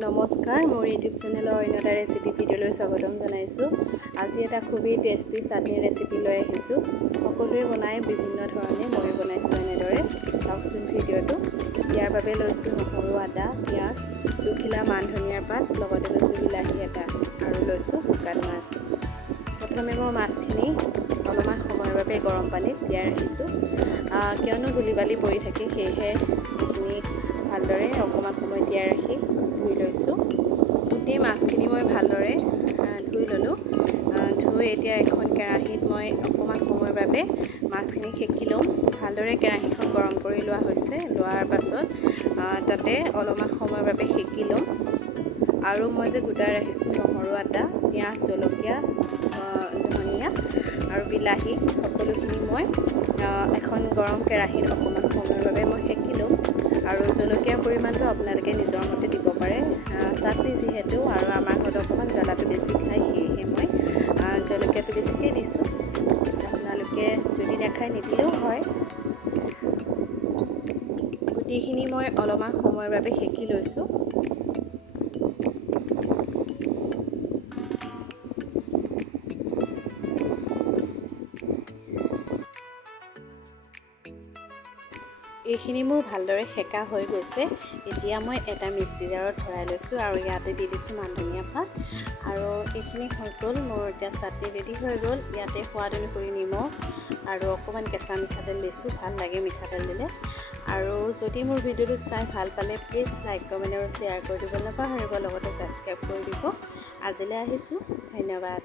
নমস্কাৰ, মোৰ ইউটিউব চেনেলৰ অন্য এটা ৰেচিপি ভিডিঅ'লৈ স্বাগতম জনাইছোঁ। আজি এটা খুবেই টেষ্টি চাটনি ৰেচিপি লৈ আহিছোঁ। সকলোৱে বনাই বিভিন্ন ধৰণে, ময়ো বনাইছোঁ এনেদৰে। চাওকচোন ভিডিঅ'টো। ইয়াৰ বাবে লৈছোঁ নহৰু, আদা, পিঁয়াজ, দুখিলা মান ধনিয়াৰ পাত, লগতে লৈছোঁ বিলাহী এটা আৰু লৈছোঁ শুকান মাছ। প্ৰথমে মই মাছখিনি অলপমান সময়ৰ বাবে গৰম পানীত তিয়াই ৰাখিছোঁ, কিয়নো ধূলি বালি পৰি থাকে, সেয়েহে এইখিনি ভালদৰে অকণমান সময় তিয়াই ৰাখি ধুই লৈছোঁ। গোটেই মাছখিনি মই ভালদৰে ধুই ল'লোঁ। ধুই এতিয়া এখন কেৰাহীত মই অকণমান সময়ৰ বাবে মাছখিনি সেকি ল'ম। ভালদৰে কেৰাহীখন গৰম কৰি লোৱা হৈছে। লোৱাৰ পাছত তাতে অলপমান সময়ৰ বাবে সেকি ল'ম। আৰু মই যে গোটাই ৰাখিছোঁ নহৰু, আদা, পিঁয়াজ, জলকীয়া, ধনিয়া আৰু বিলাহী, সকলোখিনি মই এখন গৰম কেৰাহীত অকণমান সময়ৰ বাবে মই সেকি ল'ম। আৰু জলকীয়াৰ পৰিমাণটো আপোনালোকে নিজৰ মতে দিব পাৰে। চাটনি যিহেতু, আৰু আমাৰ ঘৰত অকণমান জ্বলাটো বেছি খায়, সেয়েহে মই জলকীয়াটো বেছিকৈ দিছোঁ। আপোনালোকে যদি নাখায় নিদিলেও হয়। গোটেইখিনি মই অলপমান সময়ৰ বাবে সেকি লৈছোঁ। এইখিনি মোৰ ভালদৰে সেকা হৈ গৈছে। এতিয়া মই এটা মিক্সি জাৰত ভৰাই লৈছোঁ আৰু ইয়াতে দি দিছোঁ মান ধনিয়া পাত। আৰু এইখিনি হৈ গ'ল, মোৰ এতিয়া চাটনি ৰেডি হৈ গ'ল। ইয়াতে সোৱাদ অনুসৰি নিমখ আৰু অকণমান কেঁচা মিঠাতেল দিছোঁ, ভাল লাগে মিঠাতেল দিলে। আৰু যদি মোৰ ভিডিঅ'টো চাই ভাল পালে প্লিজ লাইক, কমেণ্ট আৰু শ্বেয়াৰ কৰি দিব নাপাহৰিব, লগতে ছাবস্ক্ৰাইব কৰি দিব। আজিলৈ আহিছোঁ, ধন্যবাদ।